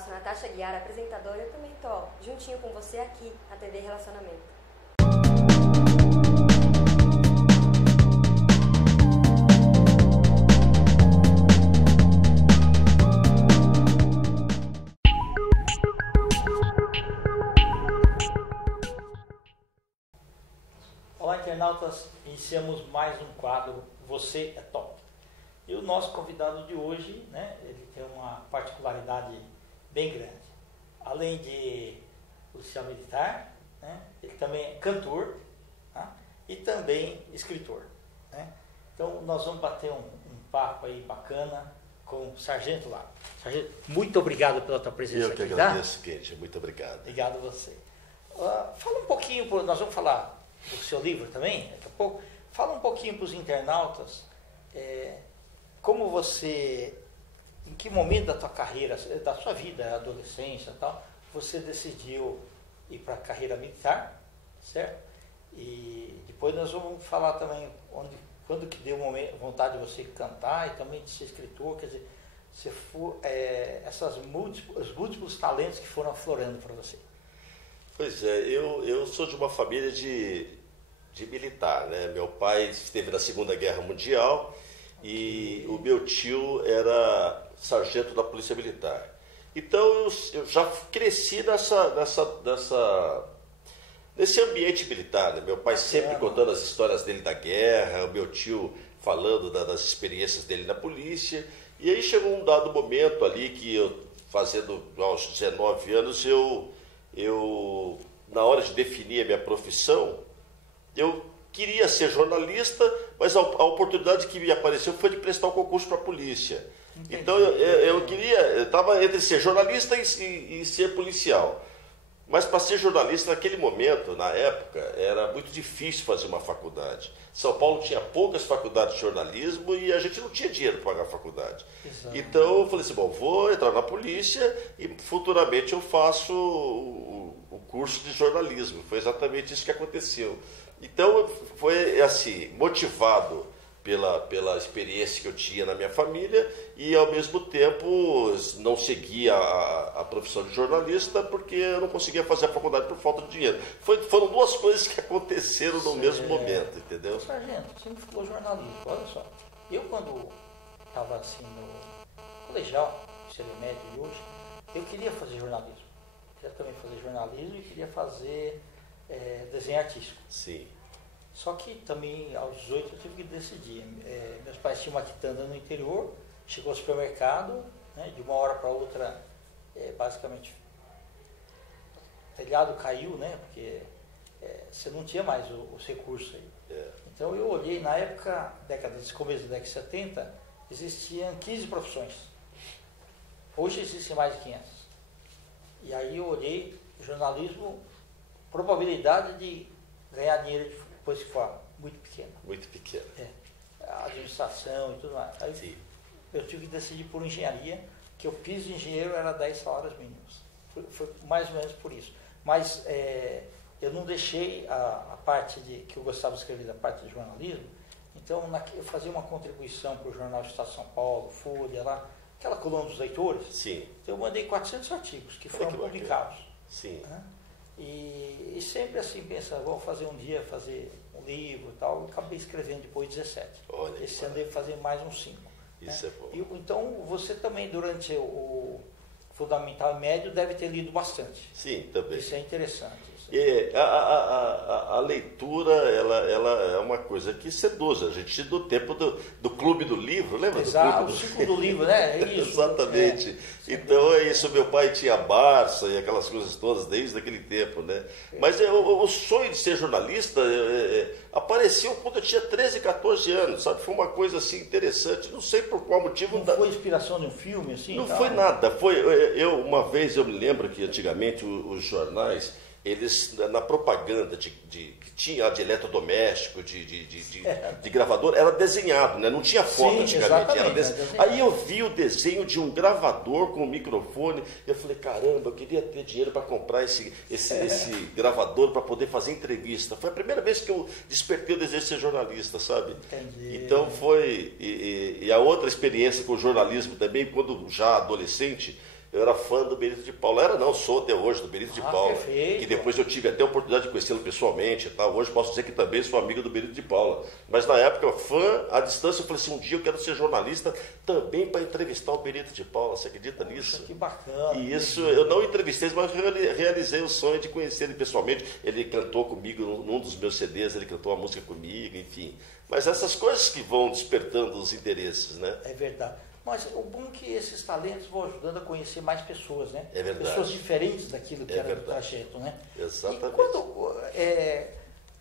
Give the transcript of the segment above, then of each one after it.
sou Natasha Guiar, apresentadora, e eu também tô juntinho com você aqui na TV Relacionamento. Olá, internautas, iniciamos mais um quadro Você é Top. E o nosso convidado de hoje, né, ele tem uma particularidade bem grande. Além de policial militar, né, ele também é cantor, tá, e também escritor. Né? Então nós vamos bater um papo aí bacana com o Sargento Lago. Sargento, muito obrigado pela tua presença aqui. Eu que agradeço, Kenji, muito obrigado. Obrigado a você. Fala um pouquinho, nós vamos falar do seu livro também, daqui a pouco. Fala um pouquinho para os internautas, como você, em que momento da tua carreira, da sua vida, adolescência e tal, você decidiu ir para a carreira militar, certo? E depois nós vamos falar também quando que deu vontade de você cantar e também de ser escritor, quer dizer, os múltiplos talentos que foram aflorando para você. Pois é, eu sou de uma família de militar, né? Meu pai esteve na Segunda Guerra Mundial e o meu tio era sargento da Polícia Militar. Então eu já cresci nesse ambiente militar, né? Meu pai sempre contando as histórias dele da guerra, o meu tio falando das experiências dele na polícia. E aí chegou um dado momento ali que eu, fazendo aos 19 anos, eu na hora de definir a minha profissão, eu queria ser jornalista, mas a oportunidade que me apareceu foi de prestar um concurso para a polícia. Entendi. Então eu estava entre ser jornalista e ser policial. Mas para ser jornalista naquele momento, na época, era muito difícil fazer uma faculdade. São Paulo tinha poucas faculdades de jornalismo e a gente não tinha dinheiro para pagar a faculdade. Exato. Então eu falei assim, bom, vou entrar na polícia e futuramente eu faço o curso de jornalismo. Foi exatamente isso que aconteceu. Então foi assim, motivado pela experiência que eu tinha na minha família e ao mesmo tempo não seguia a profissão de jornalista porque eu não conseguia fazer a faculdade por falta de dinheiro. Foram duas coisas que aconteceram no mesmo momento, entendeu? Sargento, você me falou jornalismo, olha só. Eu quando estava assim no colegial, ensino médio de hoje, eu queria fazer jornalismo. Queria também fazer jornalismo e queria fazer desenho artístico. Sim. Só que também aos 18 eu tive que decidir. Meus pais tinham uma quitanda no interior, chegou ao supermercado, né, de uma hora para outra, basicamente, o telhado caiu, né, porque você não tinha mais os recursos aí. Então eu olhei, na época, começo da década de 70, existiam 15 profissões. Hoje existem mais de 500. E aí eu olhei, jornalismo, probabilidade de ganhar dinheiro depois que for muito pequena. Muito pequena. A administração e tudo mais. Aí sim, eu tive que decidir por engenharia, que o piso de engenheiro era 10 salários mínimos. Foi mais ou menos por isso. Mas eu não deixei a parte que eu gostava de escrever, da parte de jornalismo. Então eu fazia uma contribuição para o Jornal do Estado de São Paulo, Folha, lá, aquela coluna dos leitores. Sim. Então eu mandei 400 artigos que foram publicados. Sim. Né? E sempre assim, pensando, vou fazer um dia, fazer um livro e tal, eu acabei escrevendo depois 17. Olha, esse ano devo fazer mais uns 5. Isso né? é bom. Então, você também, durante o fundamental e médio, deve ter lido bastante. Sim, também. Isso é interessante. A leitura, ela é uma coisa que seduz a gente do tempo do clube do livro, lembra? Exato, do clube o ciclo do livro, né? É isso. Exatamente. Então é isso, meu pai tinha Barça e aquelas coisas todas desde aquele tempo, né? Mas o sonho de ser jornalista apareceu quando eu tinha 13, 14 anos, sabe? Foi uma coisa assim interessante, não sei por qual motivo. Não foi inspiração de um filme assim? Não foi nada, uma vez eu me lembro que antigamente os jornais, eles, na propaganda que tinha de eletrodoméstico, de gravador, era desenhado, né? Não tinha foto. Sim, antigamente. Era aí eu vi o desenho de um gravador com um microfone, e eu falei, caramba, eu queria ter dinheiro para comprar esse gravador para poder fazer entrevista. Foi a primeira vez que eu despertei o desejo de ser jornalista, sabe? Entendi. Então foi... E a outra experiência com o jornalismo também, quando já adolescente, Eu era fã do Benito de Paula. Sou até hoje do Benito de Paula. Perfeito. Que depois eu tive até a oportunidade de conhecê-lo pessoalmente. Tá? Hoje posso dizer que também sou amigo do Benito de Paula. Mas na época, fã, à distância, eu falei assim, um dia eu quero ser jornalista também para entrevistar o Benito de Paula. Você acredita nisso? Que bacana. E isso, eu não entrevistei, mas realizei o sonho de conhecer ele pessoalmente. Ele cantou comigo num dos meus CDs, ele cantou uma música comigo, enfim. Mas essas coisas que vão despertando os interesses, né? É verdade. Mas o bom é que esses talentos vão ajudando a conhecer mais pessoas, né? É verdade. Pessoas diferentes daquilo que era do trajeto, né? Exatamente. E quando,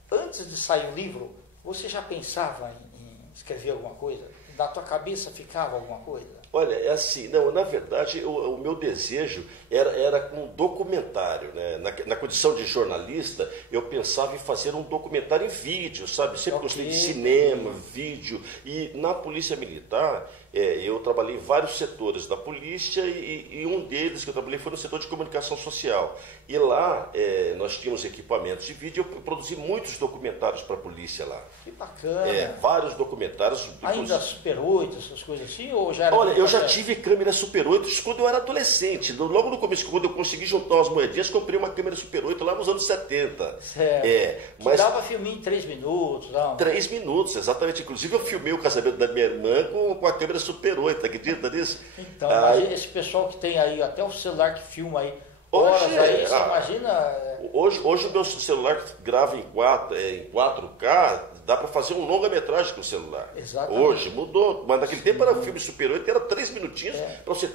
antes de sair o livro, você já pensava em escrever alguma coisa? Na tua cabeça ficava alguma coisa? Olha, é assim, não, na verdade, o meu desejo era com um documentário, né? Na condição de jornalista, eu pensava em fazer um documentário em vídeo, sabe? Sempre gostei de cinema, vídeo. E na Polícia Militar, eu trabalhei em vários setores da polícia e um deles que eu trabalhei foi no setor de comunicação social. E lá nós tínhamos equipamentos de vídeo e eu produzi muitos documentários para a polícia lá. Que bacana. Vários documentários. Ainda Super 8, essas coisas assim? Ou já era? Olha, eu já tive câmera Super 8 quando eu era adolescente. Logo no começo, quando eu consegui juntar umas moedinhas, comprei uma câmera Super 8 lá nos anos 70. Certo. Mas dava filminho em 3 minutos. Não? 3 minutos, exatamente. Inclusive eu filmei o casamento da minha irmã com a câmera Super 8, acredita nisso? Então, imagina esse pessoal que tem aí, até o celular que filma aí, horas aí, você imagina... Hoje o meu celular grava em 4K, dá para fazer um longa-metragem com o celular. Exatamente. Hoje mudou, mas naquele tempo era filme Super 8, era 3 minutinhos para você...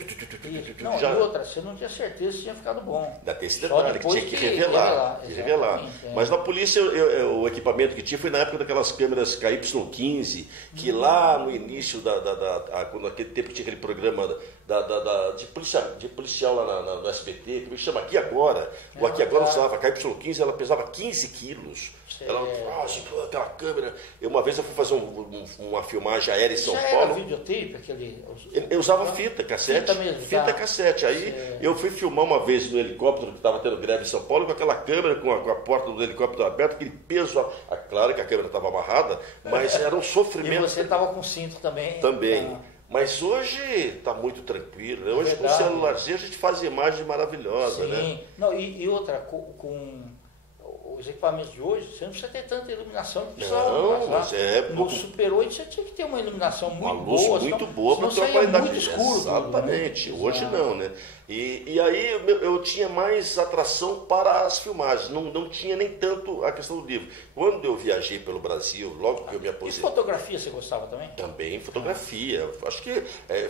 Não, e outra, você não tinha certeza se tinha ficado bom. Ainda tem esse detalhe, que tinha que revelar. Mas na polícia, o equipamento que tinha foi na época daquelas câmeras KY15, que lá no início, naquele tempo que tinha aquele programa de policial lá no SBT, como chama Aqui Agora. O Aqui Agora usava a KY15, ela pesava 15 quilos. Aquela câmera. Uma vez eu fui fazer uma filmagem aérea em São Paulo. Era videotape, aquele... Eu usava fita, cassete. Fita cassete. Aí eu fui filmar uma vez no helicóptero que estava tendo greve em São Paulo, com aquela câmera, com a porta do helicóptero aberta, aquele peso. Claro que a câmera estava amarrada, mas era um sofrimento. E você estava com cinto também? Também. Mas hoje está muito tranquilo, né? Hoje com o celularzinho a gente faz imagens maravilosas, né? Sim. Não, e outra, com os equipamentos de hoje, você não precisa ter tanta iluminação que precisa. No Super 8 você tinha que ter uma iluminação muito boa. Uma luz muito boa para ter uma qualidade muito escuro. Exatamente. Né? Hoje não, né? E aí eu tinha mais atração para as filmagens, não tinha nem tanto a questão do livro. Quando eu viajei pelo Brasil, logo que eu me aposentei... E fotografia você gostava também? Também, fotografia. Acho que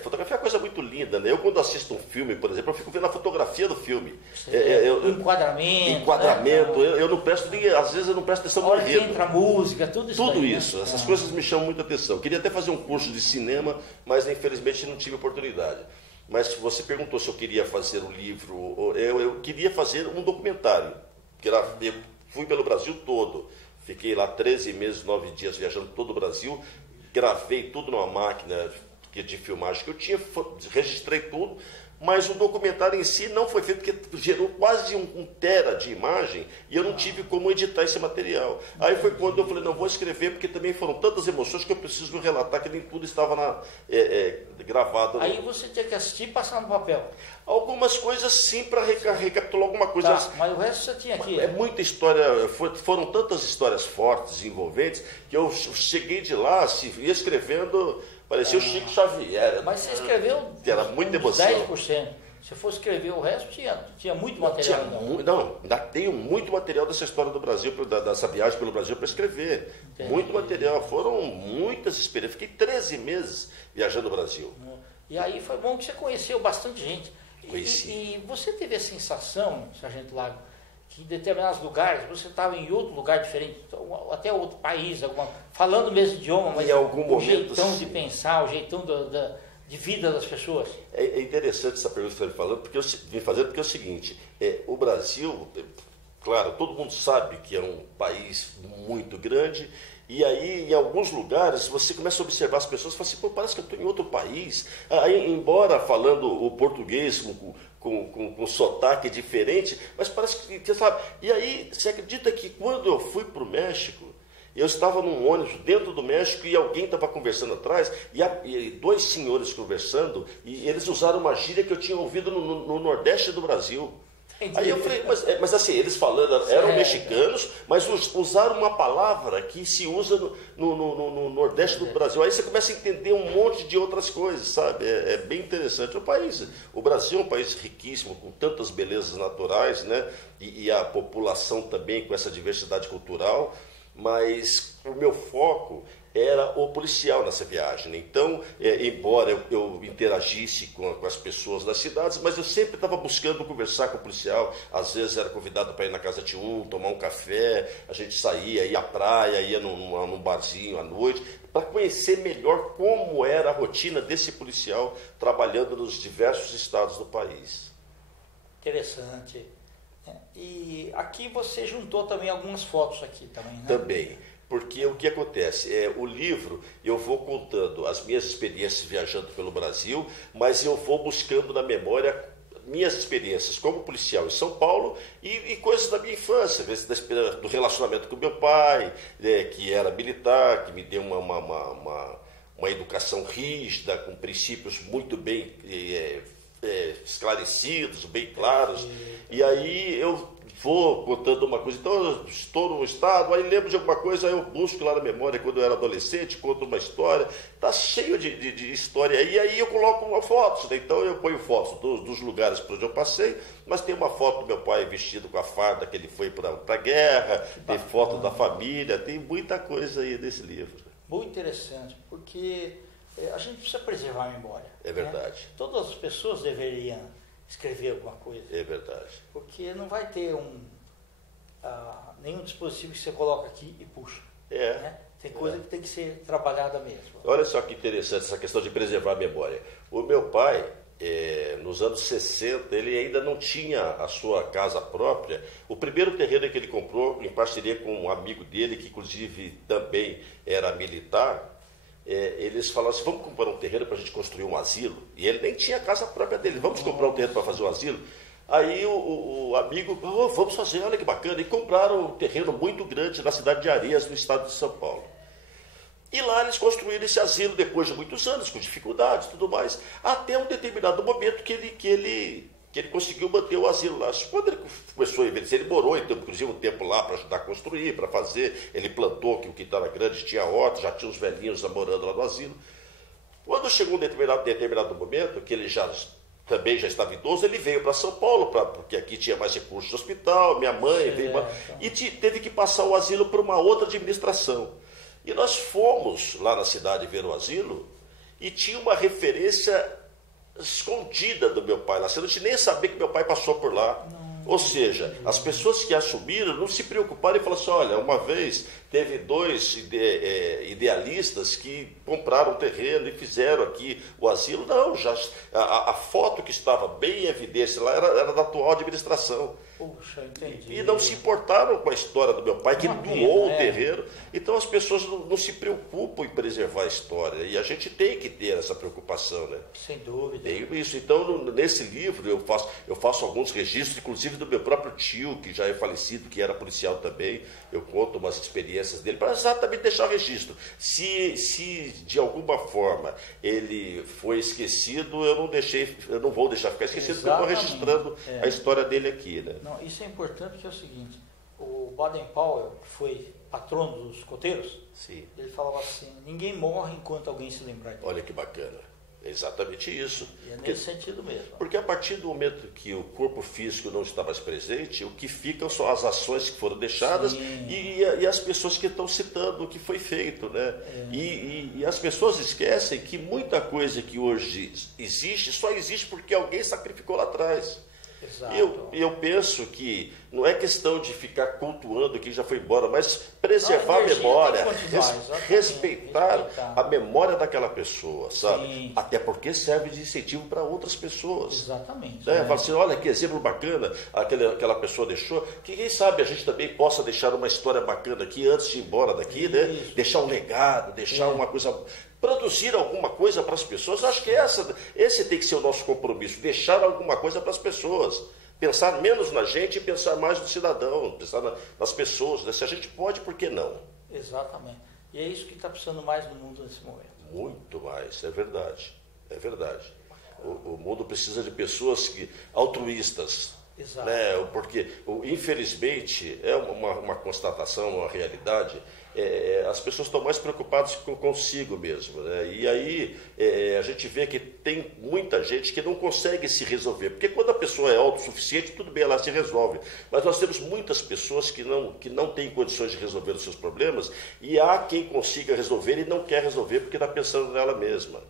fotografia é uma coisa muito linda, né? Eu quando assisto um filme, por exemplo, eu fico vendo a fotografia do filme. Enquadramento. Né? Eu não presto, às vezes eu não presto atenção no enredo. Que entra música, tudo isso. Tudo isso, né? Essas coisas me chamam muita atenção. Eu queria até fazer um curso de cinema, mas infelizmente não tive oportunidade. Mas você perguntou se eu queria fazer um livro, eu queria fazer um documentário. Eu fui pelo Brasil todo, fiquei lá 13 meses, 9 dias viajando todo o Brasil, gravei tudo numa máquina de filmagem que eu tinha, registrei tudo, mas o documentário em si não foi feito porque gerou quase 1 tera de imagem e eu não tive como editar esse material. Aí foi quando eu falei, não, vou escrever porque também foram tantas emoções que eu preciso relatar que nem tudo estava gravado. Aí você tinha que assistir e passar no papel. Algumas coisas sim para recapitular alguma coisa. Tá, mas o resto você tinha aqui. É muita história, foram tantas histórias fortes e envolventes que eu cheguei de lá, ia escrevendo... Parecia o Chico Xavier. Mas você escreveu era muita emoção. 10%. Se fosse escrever o resto, tinha muito material. Ainda tenho muito material dessa história do Brasil, dessa viagem pelo Brasil para escrever. Entendi. Muito material. Foram muitas experiências. Fiquei 13 meses viajando no Brasil. E aí foi bom que você conheceu bastante gente. Conheci. E você teve a sensação, Sargento Lago, que em determinados lugares você estava em outro lugar diferente, até outro país, falando o mesmo idioma, mas o jeitão de pensar, o jeitão de vida das pessoas. É interessante essa pergunta que você está falando, porque eu vim fazendo, porque é o seguinte, o Brasil, claro, todo mundo sabe que é um país muito grande, e aí em alguns lugares você começa a observar as pessoas e fala assim, pô, parece que eu estou em outro país. Aí, embora falando o português com sotaque diferente, mas parece que, sabe, e aí você acredita que quando eu fui para o México, Eu estava num ônibus dentro do México e alguém estava conversando atrás, e dois senhores conversando, e eles usaram uma gíria que eu tinha ouvido no Nordeste do Brasil. Aí eu falei, mas assim, eles falando, eram mexicanos, mas usaram uma palavra que se usa no Nordeste do Brasil. Aí você começa a entender um monte de outras coisas, sabe? É bem interessante. O Brasil é um país riquíssimo, com tantas belezas naturais, né? E a população também com essa diversidade cultural, mas o meu foco era o policial nessa viagem. Então, embora eu interagisse com as pessoas das cidades, mas eu sempre estava buscando conversar com o policial. Às vezes era convidado para ir na casa de tomar um café, a gente saía, ia à praia, ia num barzinho à noite, para conhecer melhor como era a rotina desse policial trabalhando nos diversos estados do país. Interessante. E aqui você juntou também algumas fotos aqui também, né? Também. Porque o que acontece? O livro, eu vou contando as minhas experiências viajando pelo Brasil, mas eu vou buscando na memória minhas experiências como policial em São Paulo e coisas da minha infância, do relacionamento com meu pai, que era militar, que me deu uma educação rígida, com princípios muito bem esclarecidos, bem claros. E aí eu vou contando uma coisa, então eu estou num estado, aí lembro de alguma coisa, aí eu busco lá na memória quando eu era adolescente, conto uma história, está cheio de história aí, aí eu coloco uma foto, né? Então eu ponho fotos dos lugares por onde eu passei, mas tem uma foto do meu pai vestido com a farda que ele foi para a guerra, tem foto da família, tem muita coisa aí nesse livro. Muito interessante, porque a gente precisa preservar a memória. É verdade. Né? Todas as pessoas deveriam escrever alguma coisa. É verdade. Porque não vai ter nenhum dispositivo que você coloca aqui e puxa. Né? Tem coisa que tem que ser trabalhada mesmo. Olha só que interessante essa questão de preservar a memória. O meu pai, nos anos 60, ele ainda não tinha a sua casa própria. O primeiro terreno que ele comprou, em parceria com um amigo dele, que inclusive também era militar, eles falaram assim, vamos comprar um terreno para a gente construir um asilo. E ele nem tinha a casa própria dele, vamos comprar um terreno para fazer um asilo. Aí o amigo, vamos fazer, olha que bacana. E compraram um terreno muito grande na cidade de Areias, no estado de São Paulo. E lá eles construíram esse asilo depois de muitos anos, com dificuldades e tudo mais, até um determinado momento que ele conseguiu manter o asilo lá. Quando ele começou a envelhecer, ele morou, então, inclusive, um tempo lá para ajudar a construir, para fazer. Ele plantou, que o quintal era grande, tinha horta, já tinha os velhinhos morando lá no asilo. Quando chegou um determinado momento, que ele também já estava idoso, ele veio para São Paulo, porque aqui tinha mais recursos de hospital, minha mãe veio e teve que passar o asilo para uma outra administração. E nós fomos lá na cidade ver o asilo e tinha uma referência escondida do meu pai lá. Você não tinha nem saber que meu pai passou por lá. Ou seja, as pessoas que assumiram não se preocuparam e falaram assim, olha, uma vez teve dois idealistas que compraram um terreno e fizeram aqui o asilo. Não, a foto que estava bem em evidência lá era da atual administração. Puxa, entendi. E não se importaram com a história do meu pai, que doou o terreno. Então as pessoas não se preocupam em preservar a história. E a gente tem que ter essa preocupação, né? Sem dúvida. Tem isso. Então, nesse livro, eu faço alguns registros, inclusive do meu próprio tio, que já é falecido, que era policial também. Eu conto umas experiências dele, para exatamente deixar o registro. Se de alguma forma ele foi esquecido, eu não vou deixar ficar esquecido, porque eu estou registrando a história dele aqui, né? Não, isso é importante, que é o seguinte, o Baden-Powell, que foi patrono dos escoteiros, Sim. Ele falava assim, ninguém morre enquanto alguém se lembrar disso. Olha que bacana. É exatamente isso. E é nesse sentido mesmo. Porque a partir do momento que o corpo físico não está mais presente, o que ficam são as ações que foram deixadas e as pessoas que estão citando o que foi feito, né? E as pessoas esquecem que muita coisa que hoje existe, só existe porque alguém sacrificou lá atrás. Exato. Eu penso que não é questão de ficar cultuando quem já foi embora, mas preservar a memória, respeitar a memória daquela pessoa, sabe? Sim. Até porque serve de incentivo para outras pessoas. Exatamente. Né? Fala assim, olha que exemplo bacana aquela pessoa deixou, que quem sabe a gente também possa deixar uma história bacana aqui antes de ir embora daqui, né? Deixar um legado, deixar uma coisa... Produzir alguma coisa para as pessoas, acho que esse tem que ser o nosso compromisso, deixar alguma coisa para as pessoas. Pensar menos na gente e pensar mais no cidadão, pensar nas pessoas. Né? Se a gente pode, por que não? Exatamente. E é isso que está precisando mais no mundo nesse momento. Muito mais, é verdade. É verdade. O mundo precisa de pessoas altruístas. Exato. Né? Porque, infelizmente, é uma constatação, uma realidade, as pessoas estão mais preocupadas consigo mesmo. Né? E aí a gente vê que tem muita gente que não consegue se resolver. Porque quando a pessoa é autossuficiente, tudo bem, ela se resolve. Mas nós temos muitas pessoas que não têm condições de resolver os seus problemas, e há quem consiga resolver e não quer resolver porque está pensando nela mesma.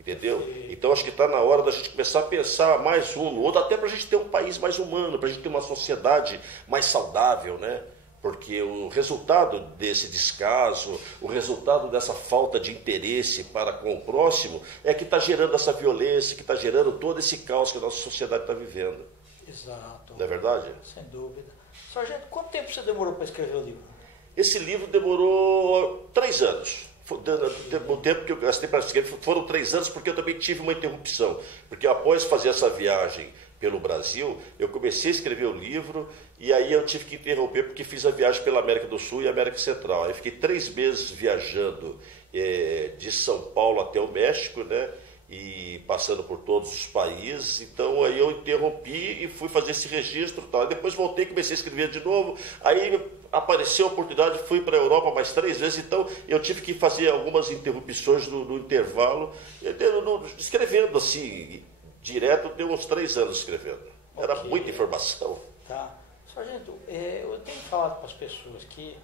Entendeu? Então acho que está na hora da gente começar a pensar mais um no outro, até para a gente ter um país mais humano, para a gente ter uma sociedade mais saudável, né? Porque o resultado desse descaso, o resultado dessa falta de interesse para com o próximo, é que está gerando essa violência, que está gerando todo esse caos que a nossa sociedade está vivendo. Exato. Não é verdade? Sem dúvida. Sargento, quanto tempo você demorou para escrever o livro? Esse livro demorou 3 anos. O tempo que eu gastei para escrever foram 3 anos, porque eu também tive uma interrupção. Porque após fazer essa viagem pelo Brasil, eu comecei a escrever o livro e aí eu tive que interromper porque fiz a viagem pela América do Sul e América Central. Aí fiquei 3 meses viajando de São Paulo até o México, né? E passando por todos os países. Então aí eu interrompi e fui fazer esse registro, tal. Depois voltei, comecei a escrever de novo. Aí apareceu a oportunidade, fui para a Europa mais 3 vezes, então eu tive que fazer algumas interrupções no intervalo, escrevendo assim, direto, deu uns 3 anos escrevendo. Era muita informação. Tá. Sargento, eu tenho falado para as pessoas que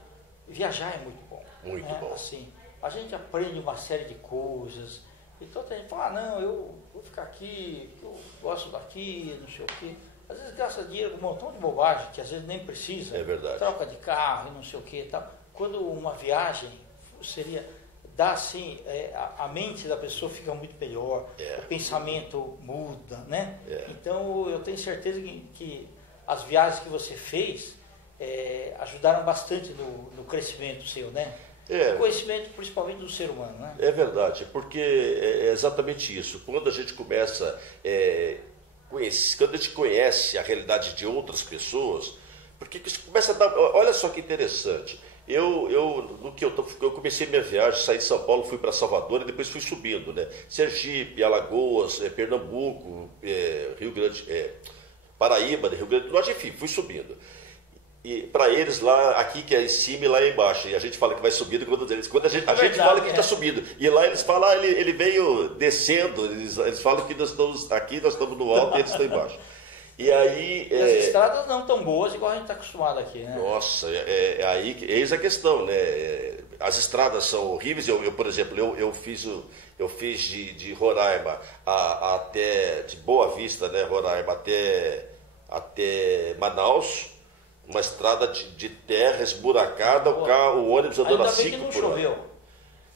viajar é muito bom. Muito bom. Assim, a gente aprende uma série de coisas, então tem gente que fala, não, eu vou ficar aqui, eu gosto daqui, não sei o quê. Às vezes gasta dinheiro com um montão de bobagem, que às vezes nem precisa. É verdade. Troca de carro e não sei o que e tal. Quando uma viagem dá assim, a mente da pessoa fica muito melhor, o pensamento muda, né? Então eu tenho certeza que as viagens que você fez ajudaram bastante no crescimento seu, né? O conhecimento principalmente do ser humano, né? É verdade, porque é exatamente isso. Quando a gente começa... quando a gente conhece a realidade de outras pessoas, porque isso começa a dar... Olha só que interessante. Eu comecei minha viagem, saí de São Paulo, fui para Salvador e depois fui subindo, né? Sergipe, Alagoas, Pernambuco, Rio Grande, Paraíba, Rio Grande do Norte, enfim, fui subindo. E para eles lá, aqui que é em cima e lá é embaixo. E a gente fala que vai subindo quando a gente fala que está subindo. E lá eles falam, ele veio descendo, eles falam que nós estamos aqui, nós estamos no alto e eles estão embaixo. E aí... as estradas não tão boas igual a gente está acostumado aqui, né? Nossa, eis a questão, né? As estradas são horríveis. Eu por exemplo, eu fiz de Roraima até, de Boa Vista, né? Roraima até Manaus, uma estrada de terra esburacada, o ônibus andando a 5 por hora. Choveu.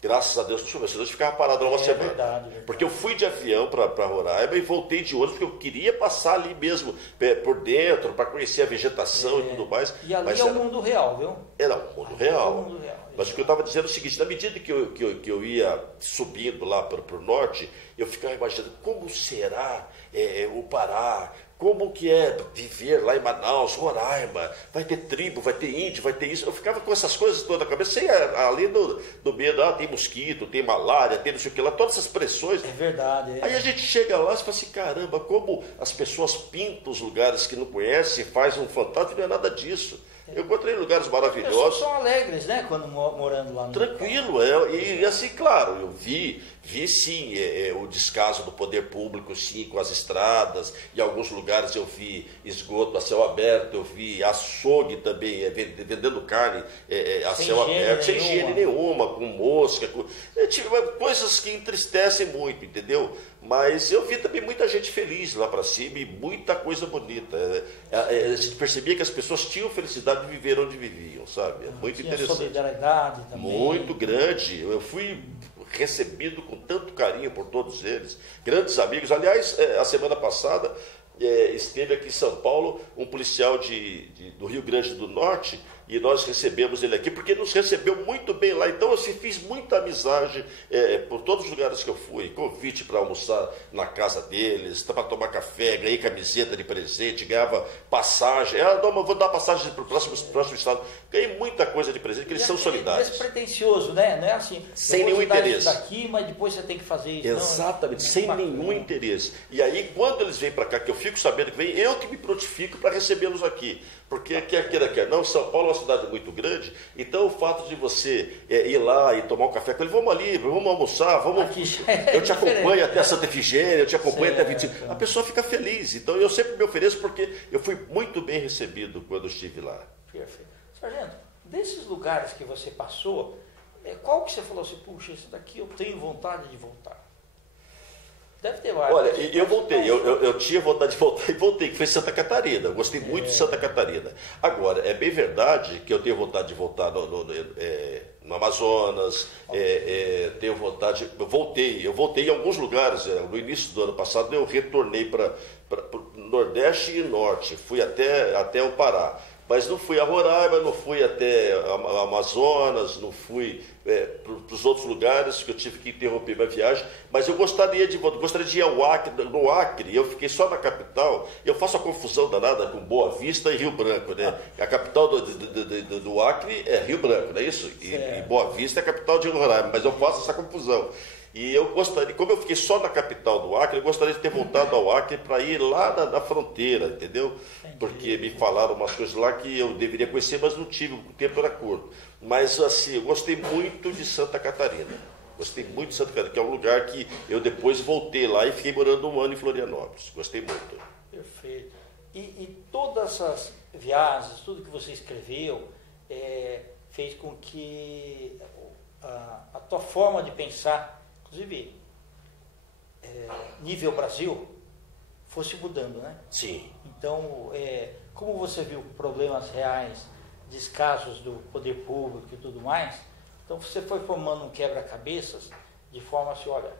Graças a Deus não choveu, senão eu ficava parado uma semana. Verdade. Porque eu fui de avião para Roraima e voltei de ônibus, porque eu queria passar ali mesmo, por dentro, para conhecer a vegetação e tudo mais. E ali é o mundo real, viu? Era o mundo real. É o mundo real. Mas o que eu estava dizendo é o seguinte, na medida que eu ia subindo lá para o norte, eu ficava imaginando como será o Pará, como que é viver lá em Manaus, Roraima, vai ter tribo, vai ter índio, vai ter isso. Eu ficava com essas coisas todas na cabeça, sem além do medo, tem mosquito, tem malária, tem não sei o que lá, todas essas pressões. É verdade. Aí a gente chega lá e fala assim, caramba, como as pessoas pintam os lugares que não conhecem, faz um fantasma, não é nada disso. Eu encontrei lugares maravilhosos. As pessoas são alegres, né, quando morando lá no Tranquilo, e assim, claro, eu vi sim o descaso do poder público, sim, com as estradas. Em alguns lugares eu vi esgoto a céu aberto, eu vi açougue também, vendendo carne a céu aberto, sem higiene nenhuma, com mosca, coisas que entristecem muito, entendeu? Mas eu vi também muita gente feliz lá para cima e muita coisa bonita. A gente percebia que as pessoas tinham felicidade de viver onde viviam, sabe? Muito interessante. Solidariedade também. Muito grande. Eu fui recebido com tanto carinho por todos eles. Grandes amigos. Aliás, a semana passada esteve aqui em São Paulo um policial do Rio Grande do Norte e nós recebemos ele aqui, porque nos recebeu muito bem lá. Então eu fiz muita amizade por todos os lugares que eu fui, convite para almoçar na casa deles, para tomar café, ganhei camiseta de presente, ganhava passagem, vou dar passagem para o próximo estado, ganhei muita coisa de presente, porque eles são solidários. É despretensioso, né? Não é assim, sem nenhum interesse. Daqui, mas depois você tem que fazer isso. Exatamente, sem nenhum interesse. E aí, quando eles vêm para cá, que eu fico sabendo que vem, eu que me prontifico para recebê-los aqui. Porque quer queira, quer não, São Paulo é uma cidade muito grande, então o fato de você ir lá e tomar um café com ele, vamos ali, vamos almoçar, eu te acompanho até Santa Efigênia, eu te acompanho até 25. A pessoa fica feliz. Então eu sempre me ofereço porque eu fui muito bem recebido quando estive lá. Perfeito. Sargento, desses lugares que você passou, qual que você falou assim, puxa, esse daqui eu tenho vontade de voltar? Deve ter vários. Olha, eu voltei, eu tinha vontade de voltar e voltei, que foi Santa Catarina. Eu gostei muito de Santa Catarina. Agora, é bem verdade que eu tenho vontade de voltar no Amazonas, tenho vontade. Eu voltei em alguns lugares. No início do ano passado eu retornei para Nordeste e Norte, fui até o Pará. Mas não fui a Roraima, não fui até a Amazonas, não fui para os outros lugares que eu tive que interromper minha viagem. Mas eu gostaria de ir ao Acre. No Acre, eu fiquei só na capital. Eu faço a confusão danada com Boa Vista e Rio Branco, né? A capital do Acre é Rio Branco, não é isso? E Boa Vista é a capital de Roraima, mas eu faço essa confusão. E eu gostaria, como eu fiquei só na capital do Acre, eu gostaria de ter voltado ao Acre para ir lá na fronteira, entendeu? Porque me falaram umas coisas lá que eu deveria conhecer, mas não tive, o tempo era curto. Mas assim, eu gostei muito de Santa Catarina. Gostei muito de Santa Catarina, que é um lugar que eu depois voltei lá e fiquei morando 1 ano em Florianópolis. Gostei muito. Perfeito. E todas essas viagens, tudo que você escreveu, fez com que a tua forma de pensar, inclusive, nível Brasil, fosse mudando, né? Sim. Então, como você viu problemas reais, descasos do poder público e tudo mais, então você foi formando um quebra-cabeças de forma assim, olha,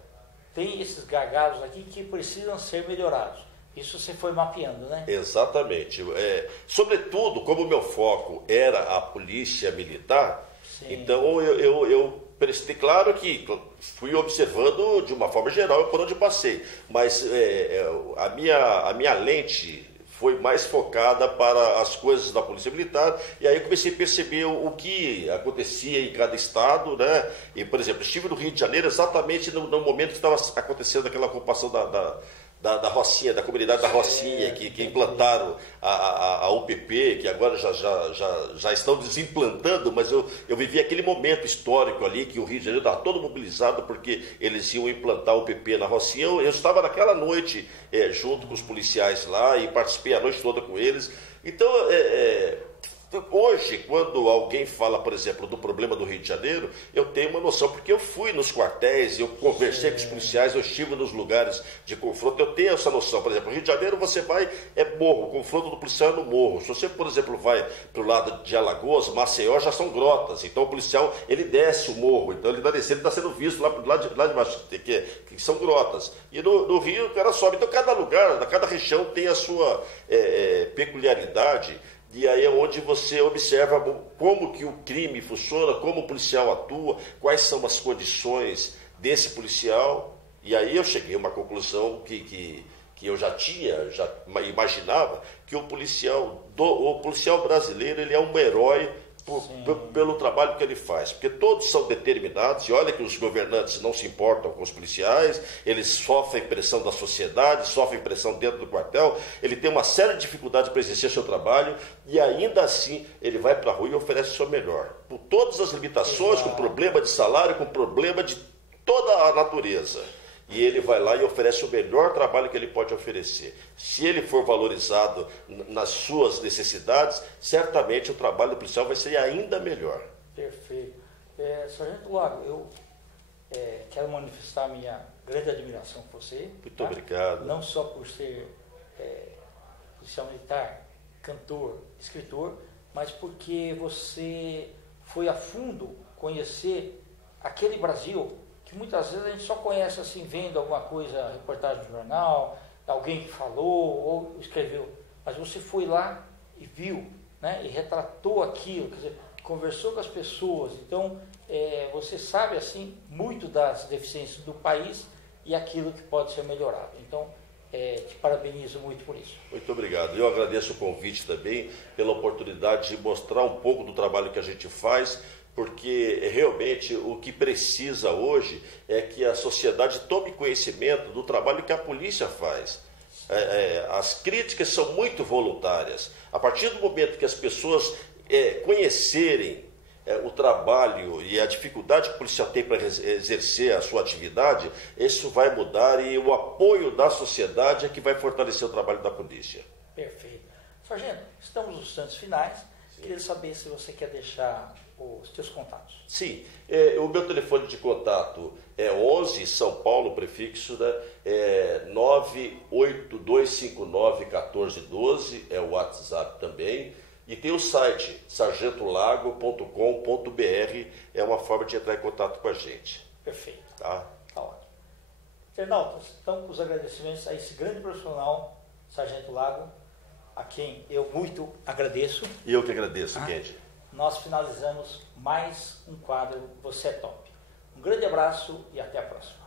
tem esses gargalos aqui que precisam ser melhorados. Isso você foi mapeando, né? Exatamente. Sobretudo, como o meu foco era a polícia militar, sim, então eu prestei, claro que fui observando de uma forma geral por onde passei, mas a minha lente foi mais focada para as coisas da Polícia Militar, e aí eu comecei a perceber o que acontecia em cada estado, né? E, por exemplo, estive no Rio de Janeiro exatamente no momento que estava acontecendo aquela ocupação da Rocinha, da comunidade da Rocinha, que implantaram a UPP, que agora já estão desimplantando, mas eu vivi aquele momento histórico ali, que o Rio de Janeiro estava todo mobilizado, porque eles iam implantar a UPP na Rocinha. Eu estava naquela noite junto com os policiais lá e participei a noite toda com eles. Então, hoje, quando alguém fala, por exemplo, do problema do Rio de Janeiro, eu tenho uma noção, porque eu fui nos quartéis, eu conversei com os policiais, eu estive nos lugares de confronto, eu tenho essa noção. Por exemplo, no Rio de Janeiro você vai, morro, o confronto do policial é no morro. Se você, por exemplo, vai para o lado de Alagoas, Maceió, já são grotas, então o policial, ele desce o morro, então ele está descendo, ele está sendo visto lá de baixo, que são grotas. E no Rio o cara sobe, então cada lugar, cada região tem a sua peculiaridade. E aí é onde você observa como que o crime funciona, como o policial atua, quais são as condições desse policial. E aí eu cheguei a uma conclusão que eu já imaginava, que o policial brasileiro, ele é um herói pelo trabalho que ele faz, porque todos são determinados, e olha que os governantes não se importam com os policiais, eles sofrem pressão da sociedade, sofrem pressão dentro do quartel, ele tem uma séria dificuldade para exercer seu trabalho, e ainda assim ele vai para a rua e oferece o seu melhor, por todas as limitações, com problema de salário, com problema de toda a natureza. E ele vai lá e oferece o melhor trabalho que ele pode oferecer. Se ele for valorizado nas suas necessidades, certamente o trabalho do policial vai ser ainda melhor. Perfeito. Sargento Lago, eu quero manifestar a minha grande admiração por você. Muito obrigado. Não só por ser policial militar, cantor, escritor, mas porque você foi a fundo conhecer aquele Brasil que muitas vezes a gente só conhece assim, vendo alguma coisa, reportagem no jornal, alguém que falou ou escreveu, mas você foi lá e viu né, e retratou aquilo, quer dizer, conversou com as pessoas. Então, você sabe assim muito das deficiências do país e aquilo que pode ser melhorado. Então, te parabenizo muito por isso. Muito obrigado. Eu agradeço o convite também, pela oportunidade de mostrar um pouco do trabalho que a gente faz, porque realmente o que precisa hoje é que a sociedade tome conhecimento do trabalho que a polícia faz. As críticas são muito voluntárias. A partir do momento que as pessoas conhecerem o trabalho e a dificuldade que o policial tem para exercer a sua atividade, isso vai mudar, e o apoio da sociedade é que vai fortalecer o trabalho da polícia. Perfeito. Sargento, estamos nos instantes finais. Queria saber se você quer deixar os seus contatos. Sim, o meu telefone de contato é 11, São Paulo, prefixo, né? 982591412, é o WhatsApp também. E tem o site, sargentolago.com.br, é uma forma de entrar em contato com a gente. Perfeito. Tá? Tá ótimo. Internautas, então, os agradecimentos a esse grande profissional, Sargento Lago, a quem eu muito agradeço. E eu que agradeço, Kendi. Nós finalizamos mais um quadro Você é Top. Um grande abraço e até a próxima.